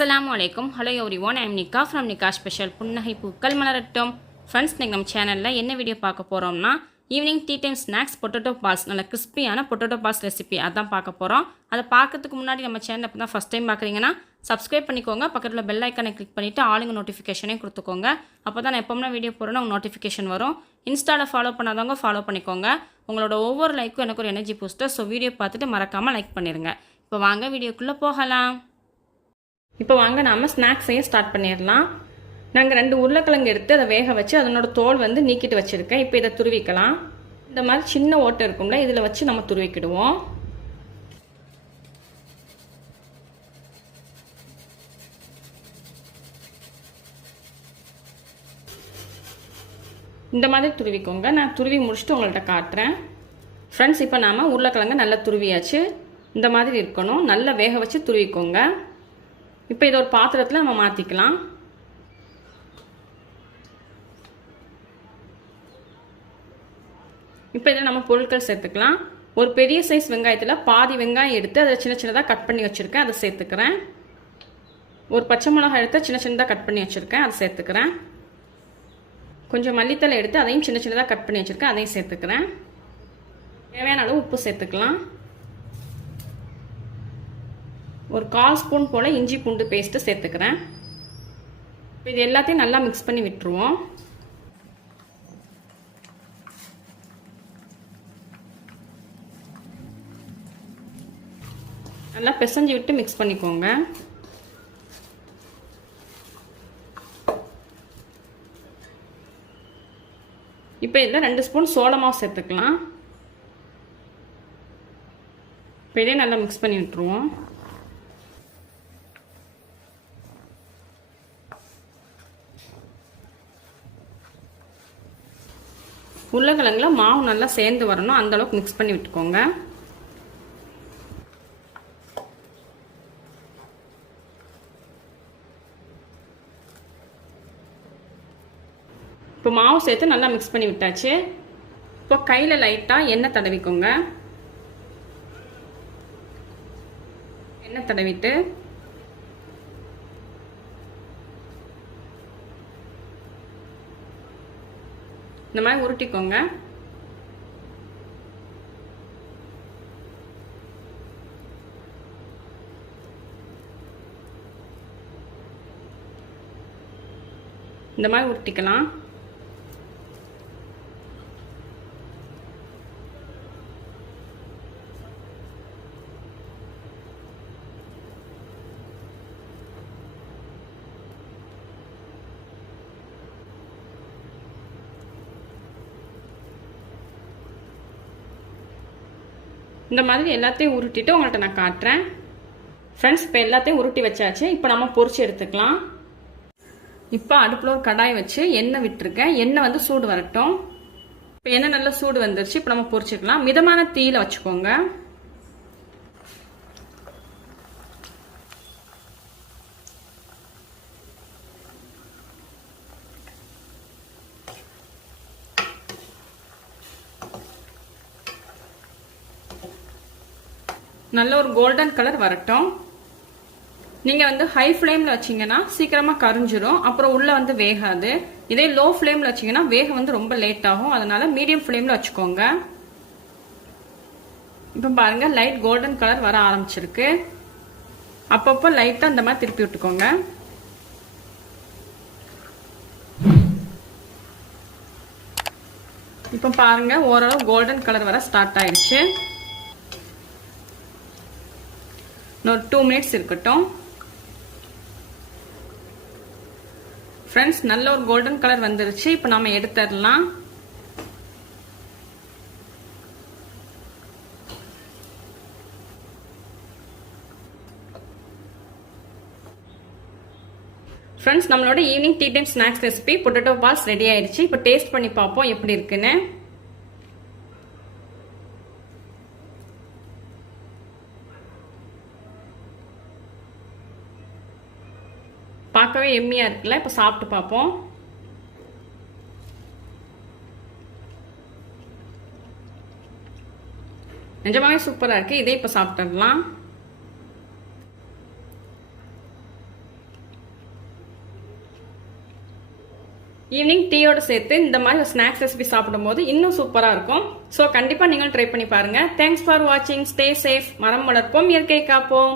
Assalamu alaikum. Hello everyone. I am Nika from Nika Special. புன்னகை பூக்கள் மலரட்டும். Friends, இன்னைக்கு நம்ம சேனலில் என்ன வீடியோ பார்க்க போகிறோம்னா evening tea time snacks potato balls, நல்ல கிறிஸ்பியான பொட்டேட்டோ பால்ஸ் ரெசிபி அதான் பார்க்க போகிறோம். அதை பார்க்கறதுக்கு முன்னாடி நம்ம சேனல் இப்போ தான் ஃபஸ்ட் டைம் பார்க்குறீங்கன்னா சப்ஸ்கிரைப் பண்ணிக்கோங்க. பக்கத்தில் பெல் ஐக்கானை கிளிக் பண்ணிவிட்டு ஆளுங்க நோட்டிஃபிகேஷனையும் கொடுத்துக்கோங்க. அப்போ தான் நான் எப்போம்னா வீடியோ போகிறோன்னா உங்கள் நோட்டிஃபிகேஷன் வரும். இன்ஸ்டாவில் ஃபாலோ பண்ணாதவங்க ஃபாலோ பண்ணிக்கோங்க. உங்களோட ஒவ்வொரு லைக்கும் எனக்கு ஒரு எனர்ஜி பூஸ்டர். ஸோ வீடியோ பார்த்துட்டு மறக்காமல் லைக் பண்ணிடுங்க. இப்போ வாங்க வீடியோக்குள்ளே போகலாம். இப்போ வாங்க நாம் ஸ்நாக்ஸ் செய்ய ஸ்டார்ட் பண்ணிடலாம். நாங்கள் 2 உருளைக்கிழங்கு எடுத்து அதை வேக வச்சு அதனோட தோல் வந்து நீக்கிட்டு வச்சுருக்கேன். இப்போ இதை துருவிக்கலாம். இந்த மாதிரி சின்ன ஓட்டை இருக்கும்ல, இதில் வச்சு நம்ம துருவிக்கிடுவோம். இந்த மாதிரி துருவிக்கோங்க. நான் துருவி முடிச்சுட்டு உங்கள்கிட்ட காட்டுறேன். ஃப்ரெண்ட்ஸ், இப்போ நாம் உருளைக்கிழங்கு நல்லா துருவியாச்சு. இந்த மாதிரி இருக்கணும். நல்லா வேக வச்சு துருவிக்கோங்க. இப்போ இதை ஒரு பாத்திரத்தில் நம்ம மாற்றிக்கலாம். இப்போ இதில் நம்ம பொருட்கள் சேர்த்துக்கலாம். ஒரு பெரிய சைஸ் வெங்காயத்தில் பாதி வெங்காயம் எடுத்து அதை சின்ன சின்னதாக கட் பண்ணி வச்சுருக்கேன், அதை சேர்த்துக்கிறேன். ஒரு பச்சை மிளகாய் எடுத்து சின்ன சின்னதாக கட் பண்ணி வச்சுருக்கேன், அதை சேர்த்துக்கிறேன். கொஞ்சம் மல்லித்தலை எடுத்து அதையும் சின்ன சின்னதாக கட் பண்ணி வச்சுருக்கேன், அதையும் சேர்த்துக்கிறேன். தேவையான அளவு உப்பு சேர்த்துக்கலாம். ஒரு 1/4 ஸ்பூன் போல் இஞ்சி பூண்டு பேஸ்ட்டு சேர்த்துக்கிறேன். இது எல்லாத்தையும் நல்லா மிக்ஸ் பண்ணி விட்டுருவோம். நல்லா பிசைஞ்சு விட்டு மிக்ஸ் பண்ணிக்கோங்க. இப்போ இதில் 2 ஸ்பூன் சோள மாவு சேர்த்துக்கலாம். இப்போ இதே நல்லா மிக்ஸ் பண்ணி விட்டுருவோம். உருளைக்கிழங்குல மாவு நல்லா சேர்ந்து வரணும், அந்த அளவுக்கு மிக்ஸ் பண்ணி விட்டுக்கோங்க. இப்போ மாவு சேர்த்து நல்லா மிக்ஸ் பண்ணி விட்டாச்சு. இப்போ கையில் லைட்டாக எண்ணெய் தடவிக்கோங்க. எண்ணெய் தடவிட்டு இந்த மாதிரி உருட்டிக்கோங்க. இந்த மாதிரி உருட்டிக்கலாம். இந்த மாதிரி எல்லாத்தையும் உருட்டிட்டு உங்கள்கிட்ட நான் காட்டுறேன். ஃப்ரெண்ட்ஸ், இப்போ எல்லாத்தையும் உருட்டி வச்சாச்சு. இப்போ நம்ம பொரிச்சு எடுத்துக்கலாம். இப்போ அடுப்பில் ஒரு கடாய் வச்சு எண்ணெய் விட்டுருக்கேன். எண்ணெய் வந்து சூடு வரட்டும். இப்போ எண்ணெய் நல்லா சூடு வந்துருச்சு. இப்போ நம்ம பொரிச்சுக்கலாம். மிதமான தீயில வச்சுக்கோங்க. நல்ல ஒரு கோல்டன் கலர் வரட்டும். நீங்கள் வந்து ஹை ஃப்ளேமில் வச்சிங்கன்னா சீக்கிரமாக கரிஞ்சிரும், அப்புறம் உள்ளே வந்து வேகாது. இதே லோ ஃப்ளேமில் வச்சிங்கன்னா வேக வந்து ரொம்ப லேட் ஆகும். அதனால மீடியம் ஃப்ளேமில் வச்சுக்கோங்க. இப்போ பாருங்கள், லைட் கோல்டன் கலர் வர ஆரம்பிச்சிருக்கு. அப்பப்போ லைட்டாக இந்த மாதிரி திருப்பி விட்டுக்கோங்க. இப்போ பாருங்கள், ஓரளவு கோல்டன் கலர் வர ஸ்டார்ட் ஆயிடுச்சு. இன்னொரு 2 மினிட்ஸ் இருக்கட்டும். ஃப்ரெண்ட்ஸ், நல்ல ஒரு கோல்டன் கலர் வந்துருச்சு. இப்போ நாம எடுத்துடலாம். ஃப்ரெண்ட்ஸ், நம்மளோட evening tea time snacks recipe potato balls ready ஆயிடுச்சு. இப்போ டேஸ்ட் பண்ணி பார்ப்போம் எப்படி இருக்குன்னு. பார்க்கவே எம்மியா இருக்குல்ல. இப்போ சாப்பிட்டு பார்ப்போம். நிஜமாவே சூப்பரா இருக்கு. இதே இப்போ சாப்பிட்டுடலாம். ஈவினிங் டீயோட சேர்த்து இந்த மாதிரி ஒரு ஸ்நாக்ஸ் ரெசிபி சாப்பிடும்போது இன்னும் சூப்பராக இருக்கும். ஸோ கண்டிப்பாக நீங்களும் ட்ரை பண்ணி பாருங்க. தேங்க்ஸ் ஃபார் வாட்சிங். Stay safe. மரம் வளர்ப்போம், இயற்கை காப்போம்.